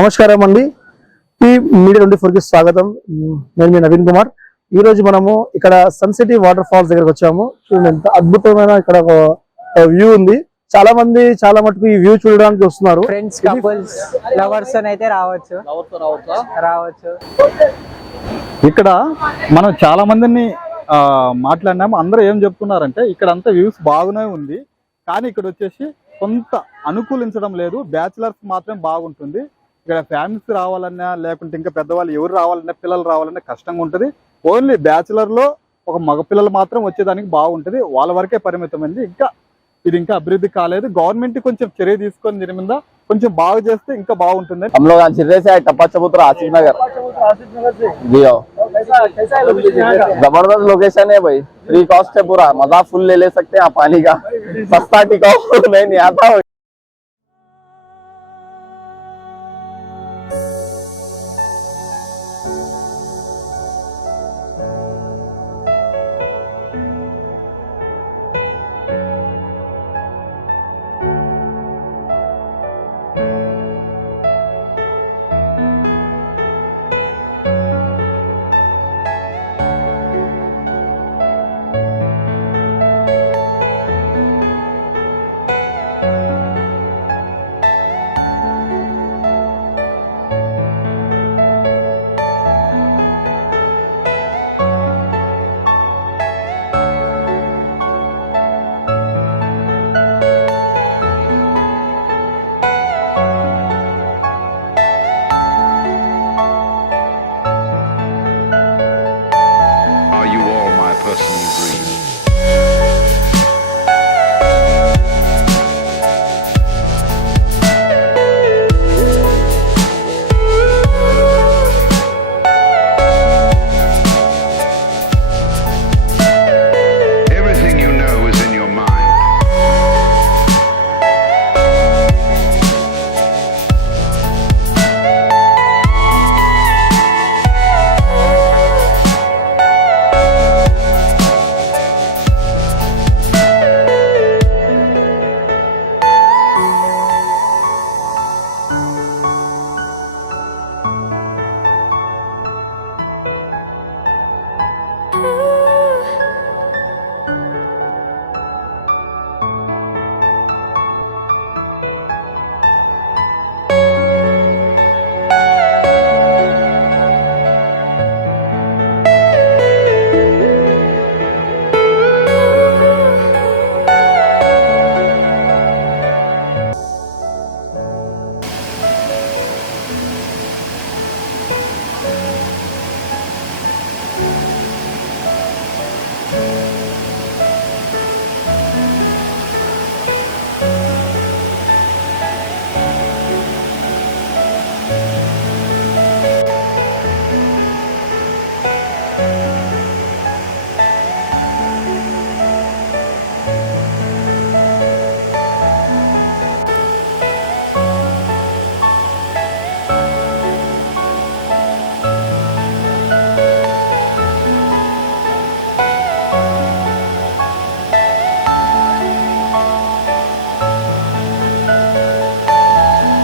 నమస్కారం అండి. ఈ MEDIA24 కి స్వాగతం. నేను మీ నవీన్ కుమార్. ఈ రోజు మనము ఇక్కడ సన్సిటీ వాటర్ ఫాల్స్ దగ్గరకు వచ్చాము. చూడండి ఎంత అద్భుతమైన ఇక్కడ వ్యూ ఉంది. చాలా మటుకు ఈ వ్యూ చూడడానికి వస్తున్నారు. ఫ్రెండ్స్, కపుల్స్, లవర్స్ అయితే రావచ్చు. ఇక్కడ మనం చాలా మందిని మాట్లాడినాము. అందరూ ఏం చెప్తున్నారంటే ఇక్కడ అంతా వ్యూస్ బాగానే ఉంది, కానీ ఇక్కడ వచ్చేసి కొంత అనుకూలించడం లేదు. బ్యాచిలర్స్ మాత్రం బాగుంటుంది. ఇక్కడ ఫ్యామిలీస్ రావాలన్నా లేకుంటే ఇంకా పెద్దవాళ్ళు ఎవరు రావాలన్నా పిల్లలు రావాలన్నా కష్టంగా ఉంటుంది. ఓన్లీ బ్యాచిలర్ లో ఒక మగ పిల్లలు మాత్రం వచ్చేదానికి బాగుంటుంది. వాళ్ళ వరకే పరిమితమైంది. ఇది ఇంకా అభివృద్ధి కాలేదు. గవర్నమెంట్ కొంచెం చర్య తీసుకొని దీని మీద కొంచెం బాగా చేస్తే ఇంకా బాగుంటుంది. जबरदस्त लोकेशन है भाई, फ्री कॉस्ट है, पूरा मजा फुल ले सकते हैं आप पानी का, सस्ता टिकाऊ नहीं आता। Personal dream. Everything you know is in your mind.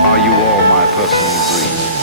Are you all my personal dream?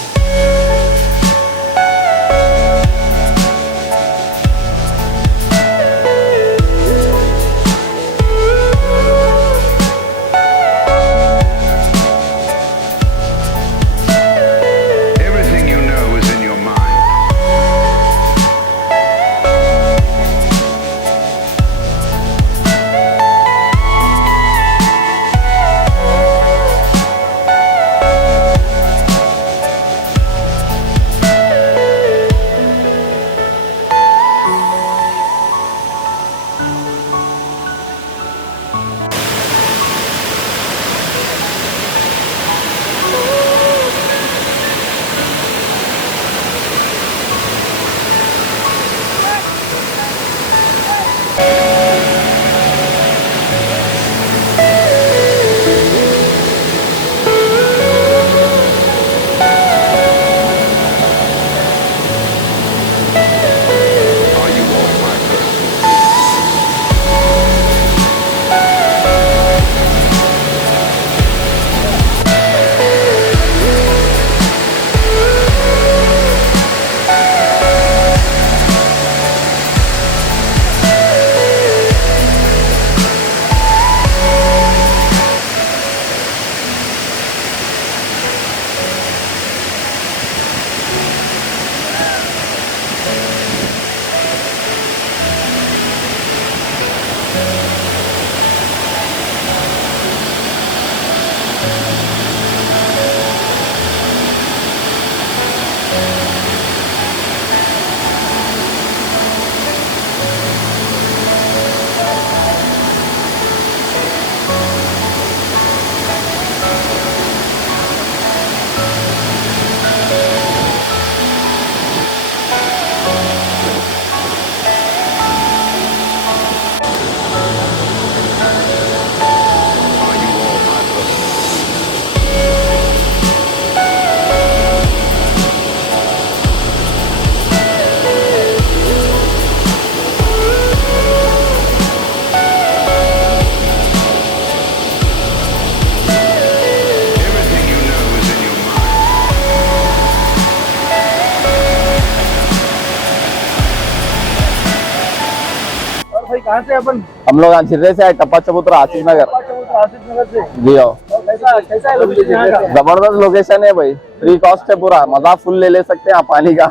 कहाँ से अपन? हम लोग यहाँ झिर्रे से आए, टप्पा चबूतरा आशीष नगर। आशीष नगर से। जी आओ। कैसा है लोकेशन यहाँ का? जबरदस्त लोकेशन है भाई, फ्री कॉस्ट है पूरा, मजा फुल ले सकते हैं आप पानी का,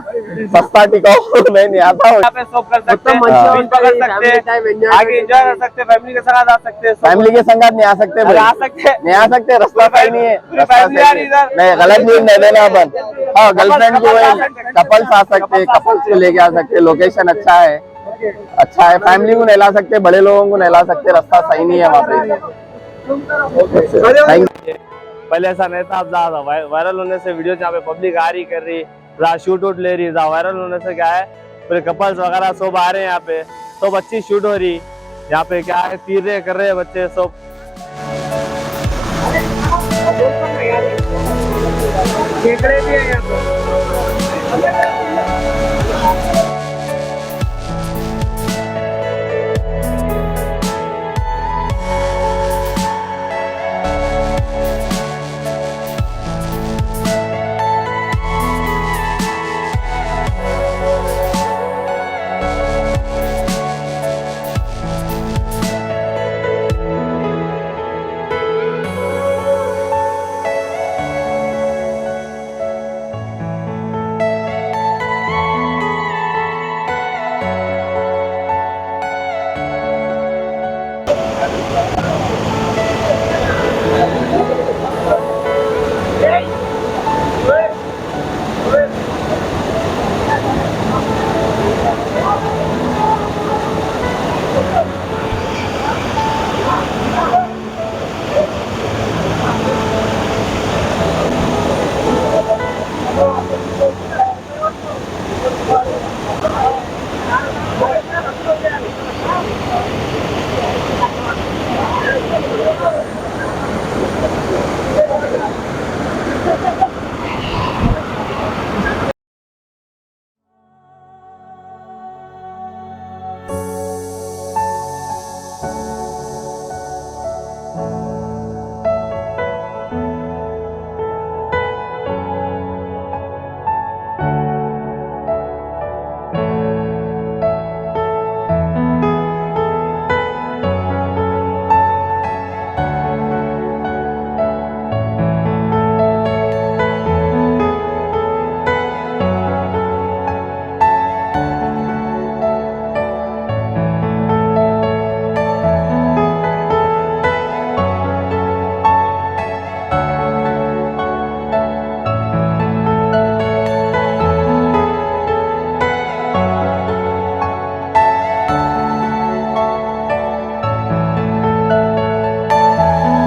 सस्ता टिकाऊ नहीं आता हो। यहाँ पे शॉप कर सकते हैं, बीच पकड़ सकते हैं, आगे एंजॉय कर सकते हैं, फैमिली के साथ आ सकते हैं। फैमिली के संग नहीं आ सकते भाई, आ सकते हैं, नहीं आ सकते, रास्ता सही नहीं है, रास्ता फैमिली सही आ रही नहीं। इधर। नहीं, गलत न्यूज नहीं देना अपन। हाँ, गर्लफ्रेंड की वही कपल्स आ सकते हैं, कपल्स को लेके आ सकते हैं, लोकेशन अच्छा है, अच्छा है, फैमिली को नहीं ला सकते, बड़े लोगों को नहीं ला सकते, रास्ता सही नहीं है वहाँ पे। Thank you. पहले ऐसा नहीं था, अब ज्यादा वायरल होने से वीडियो जहाँ पे पब्लिक आ रही कर रही, जहाँ शूट वूट ले रही, जहाँ वायरल होने से क्या है, पूरे कपल्स वगैरह सब आ रहे हैं यहाँ पे, सब अच्छी शूट हो रही। यहाँ पे क्या है, तीर रहे कर रहे हैं बच्चे सब।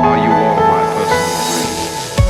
Are you all my personal friends?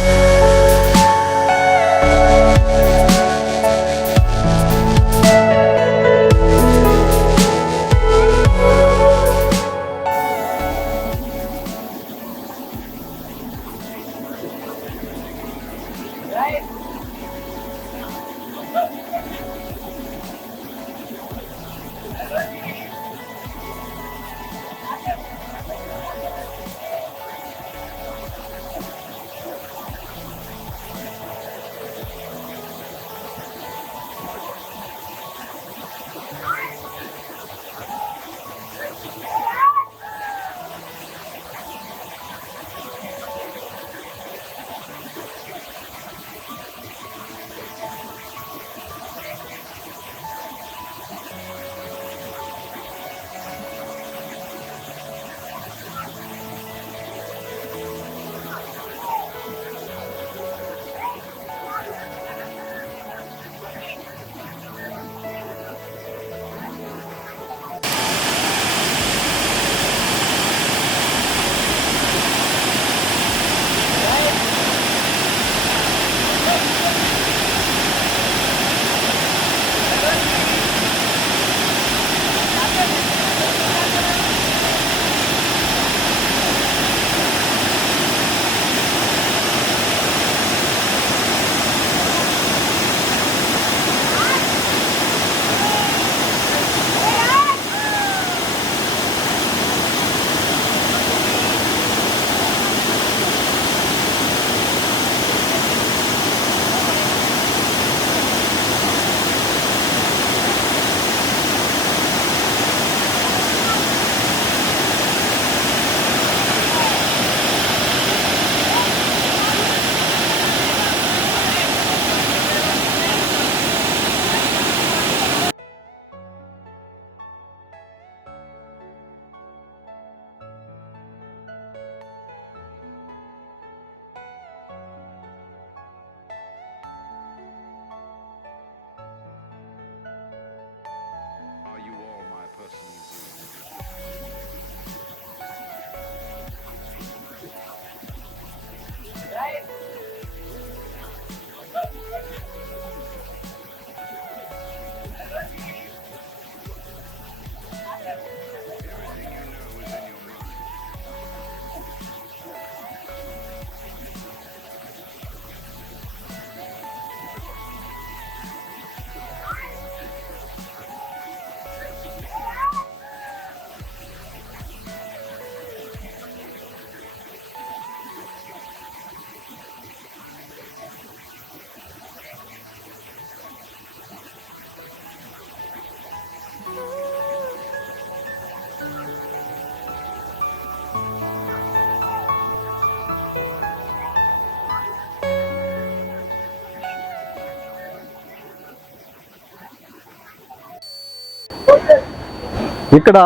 ఇక్కడ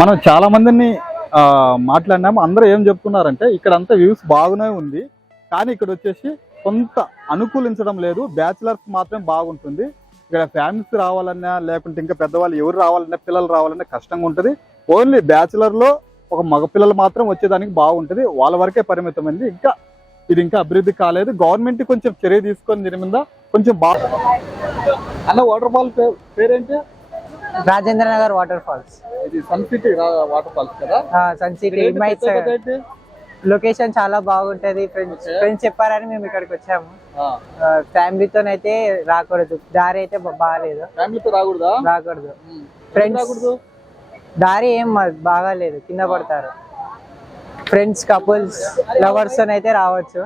మనం చాలా మందిని మాట్లాడినాము. అందరూ ఏం చెప్తున్నారంటే ఇక్కడ అంతా వ్యూస్ బాగానే ఉంది, కానీ ఇక్కడ వచ్చేసి కొంత అనుకూలించడం లేదు. బ్యాచిలర్స్ మాత్రం బాగుంటుంది. ఇక్కడ ఫ్యామిలీస్ రావాలన్నా లేకుంటే ఇంకా పెద్దవాళ్ళు ఎవరు రావాలన్నా పిల్లలు రావాలన్నా కష్టంగా ఉంటుంది. ఓన్లీ బ్యాచిలర్లో ఒక మగపిల్లలు మాత్రం వచ్చేదానికి బాగుంటుంది. వాళ్ళ వరకే పరిమితమైంది. ఇంకా ఇది ఇంకా అభివృద్ధి కాలేదు. గవర్నమెంట్ కొంచెం చర్య తీసుకొని దీని మీద కొంచెం బాగా. అన్న వాటర్ ఫాల్ పేరేంటి? Rajendranagar waterfalls. ఇది సన్సిటీ వాటర్ ఫాల్స్ కదా? సన్సిటీ లొకేషన్ చాలా బాగుంటది. ఫ్రెండ్స్ చెప్పారని మేము ఇక్కడికి వచ్చాము. ఫ్యామిలీతోనైతే రాకూడదు, దారి అయితే బాగాలేదు. ఫ్యామిలీతో రాకూడదు. ఫ్రెండ్స్ దారి ఏం బాగాలేదు, కింద పడతారు. ఫ్రెండ్స్, కపుల్స్, లవర్స్ తో అయితే రావచ్చు.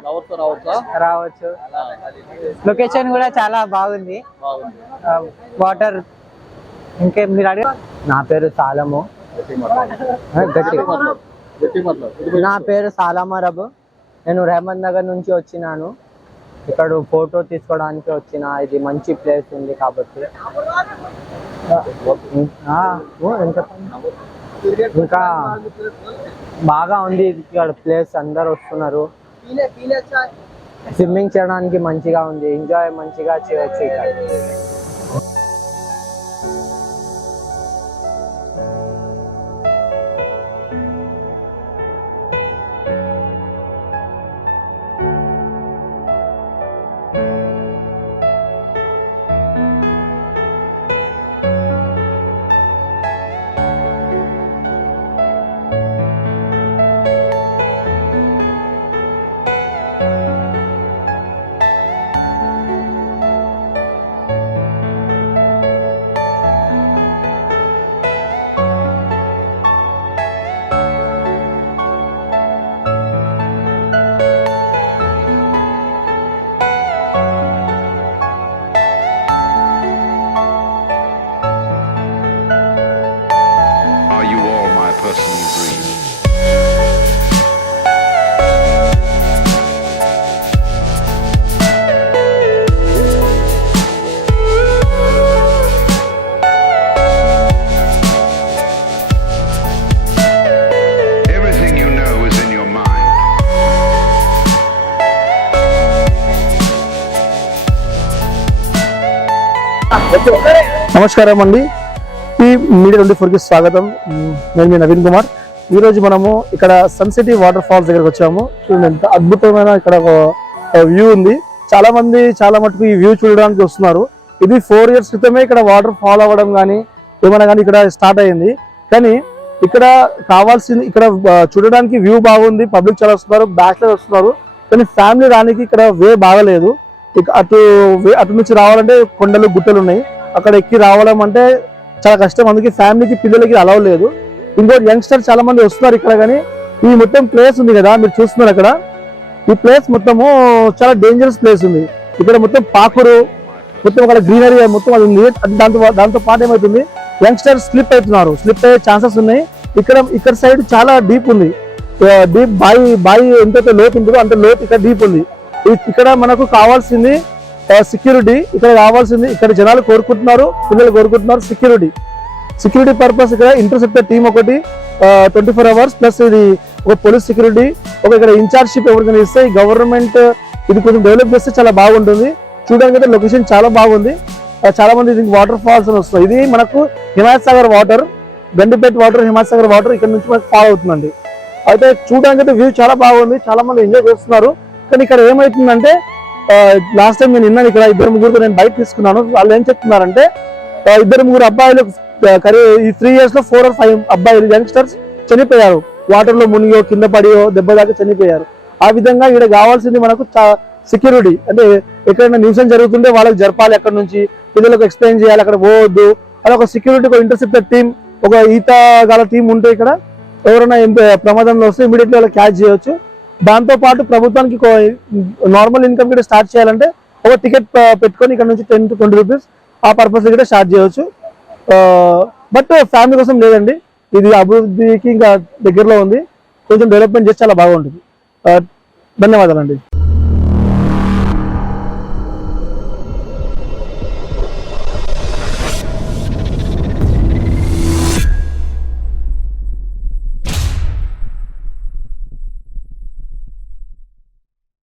లొకేషన్ కూడా చాలా బాగుంది. వాటర్ ఇంకేం మీరు అడిగా. నా పేరు సాలము. నా పేరు సాలమరబు. నేను రెహమద్ నగర్ నుంచి వచ్చినాను. ఇక్కడ ఫోటో తీసుకోవడానికి వచ్చిన. ఇది మంచి ప్లేస్ ఉంది కాబట్టి. ఇంకా బాగా ఉంది ఇక్కడ ప్లేస్. అందరు వస్తున్నారు. స్విమ్మింగ్ చేయడానికి మంచిగా ఉంది. ఎంజాయ్ మంచిగా చేయొచ్చు ఇక్కడ. Are you all my personal dreams? Everything you know is in your mind. నమస్కారం అండి. ఈ MEDIA24 కి స్వాగతం. నేను మీ నవీన్ కుమార్. ఈ రోజు మనము ఇక్కడ సన్సిటీ వాటర్ ఫాల్స్ దగ్గరకు వచ్చాము. చూడండి ఎంత అద్భుతమైన ఇక్కడ వ్యూ ఉంది. చాలా మటుకు ఈ వ్యూ చూడడానికి వస్తున్నారు. ఇది 4 years క్రితమే ఇక్కడ వాటర్ ఫాల్ అవ్వడం కానీ ఏమైనా కానీ ఇక్కడ స్టార్ట్ అయ్యింది. కానీ ఇక్కడ కావాల్సింది ఇక్కడ చూడడానికి వ్యూ బాగుంది. పబ్లిక్ చాలా వస్తున్నారు, బ్యాచిలర్ వస్తున్నారు. కానీ ఫ్యామిలీ రానికి ఇక్కడ వే బాగలేదు. అటు నుంచి రావాలంటే కొండలు గుట్టలు ఉన్నాయి. అక్కడ ఎక్కి రావడం అంటే చాలా కష్టం. అందుకే ఫ్యామిలీకి పిల్లలకి అలవ్ లేదు. ఇంకోటి యంగ్స్టర్ చాలా మంది వస్తున్నారు ఇక్కడ. కానీ ఈ మొత్తం ప్లేస్ ఉంది కదా మీరు చూస్తున్నారు అక్కడ, ఈ ప్లేస్ మొత్తము చాలా డేంజరస్ ప్లేస్ ఉంది. ఇక్కడ మొత్తం పాకురు, మొత్తం అక్కడ గ్రీనరీ మొత్తం అది ఉంది. దాంతో పాటు ఏమవుతుంది, యంగ్స్టర్స్ స్లిప్ అవుతున్నారు. స్లిప్ అయ్యే ఛాన్సెస్ ఉన్నాయి. ఇక్కడ సైడ్ చాలా డీప్ ఉంది. డీప్ బాయి ఎంతైతే లోతు ఉంటుందో అంత లోతు ఇక్కడ డీప్ ఉంది. ఇక్కడ మనకు కావాల్సింది సెక్యూరిటీ. ఇక్కడ కావాల్సింది, ఇక్కడ జనాలు కోరుకుంటున్నారు, పిల్లలు కోరుకుంటున్నారు సెక్యూరిటీ పర్పస్. ఇక్కడ ఇంటర్సెప్టర్ టీం ఒకటి 24 hours ప్లస్ ఇది ఒక పోలీస్ సెక్యూరిటీ, ఒక ఇక్కడ ఇన్ఛార్జ్షిప్ ఎవరికైనా ఇస్తే ఈ గవర్నమెంట్ ఇది కొంచెం డెవలప్ చేస్తే చాలా బాగుంటుంది. చూడడానికి అయితే లొకేషన్ చాలా బాగుంది. చాలా మంది దీనికి వాటర్ ఫాల్స్ అని వస్తుంది. ఇది మనకు Himayat Sagar water, Gandipet water, Himayat Sagar water ఇక్కడ నుంచి మనకు ఫాల్ అవుతుందండి. అయితే చూడడానికి అయితే వ్యూ చాలా బాగుంది. చాలా మంది ఎంజాయ్ చేస్తున్నారు. కానీ ఇక్కడ ఏమవుతుందంటే, లాస్ట్ టైం నేను విన్నాను, ఇక్కడ 2-3 నేను బైక్ తీసుకున్నాను. వాళ్ళు ఏం చెప్తున్నారంటే 2-3 అబ్బాయిలు ఈ 3 years లో 4 or 5 అబ్బాయిలు యంగ్స్టర్స్ చనిపోయారు. వాటర్ లో మునిగో కింద పడియో దెబ్బ దాకా చనిపోయారు. ఆ విధంగా ఇక్కడ కావాల్సింది మనకు సెక్యూరిటీ. అంటే ఎక్కడైనా న్యూసెన్స్ జరుగుతుంటే వాళ్ళకి జరపాలి, అక్కడ నుంచి పిల్లలకు ఎక్స్ప్లెయిన్ చేయాలి, అక్కడ పోవద్దు అలా ఒక సెక్యూరిటీ, ఒక ఇంటర్సెప్టర్ టీం, ఒక ఈత గల టీం ఉంటే ఇక్కడ ఎవరైనా ప్రమాదంలో వస్తే ఇమీడియట్లీ వాళ్ళకి క్యాచ్ చేయొచ్చు. దాంతో పాటు ప్రభుత్వానికి నార్మల్ ఇన్కమ్ కూడా స్టార్ట్ చేయాలంటే ఒక టికెట్ పెట్టుకొని ఇక్కడ నుంచి 10 to 20 rupees ఆ పర్పస్ కూడా స్టార్ట్ చేయవచ్చు. బట్ ఫ్యామిలీ కోసం లేదండి. ఇది అభివృద్ధికి ఇంకా దగ్గరలో ఉంది. కొంచెం డెవలప్మెంట్ చేస్తే చాలా బాగుంటుంది. ధన్యవాదాలండి.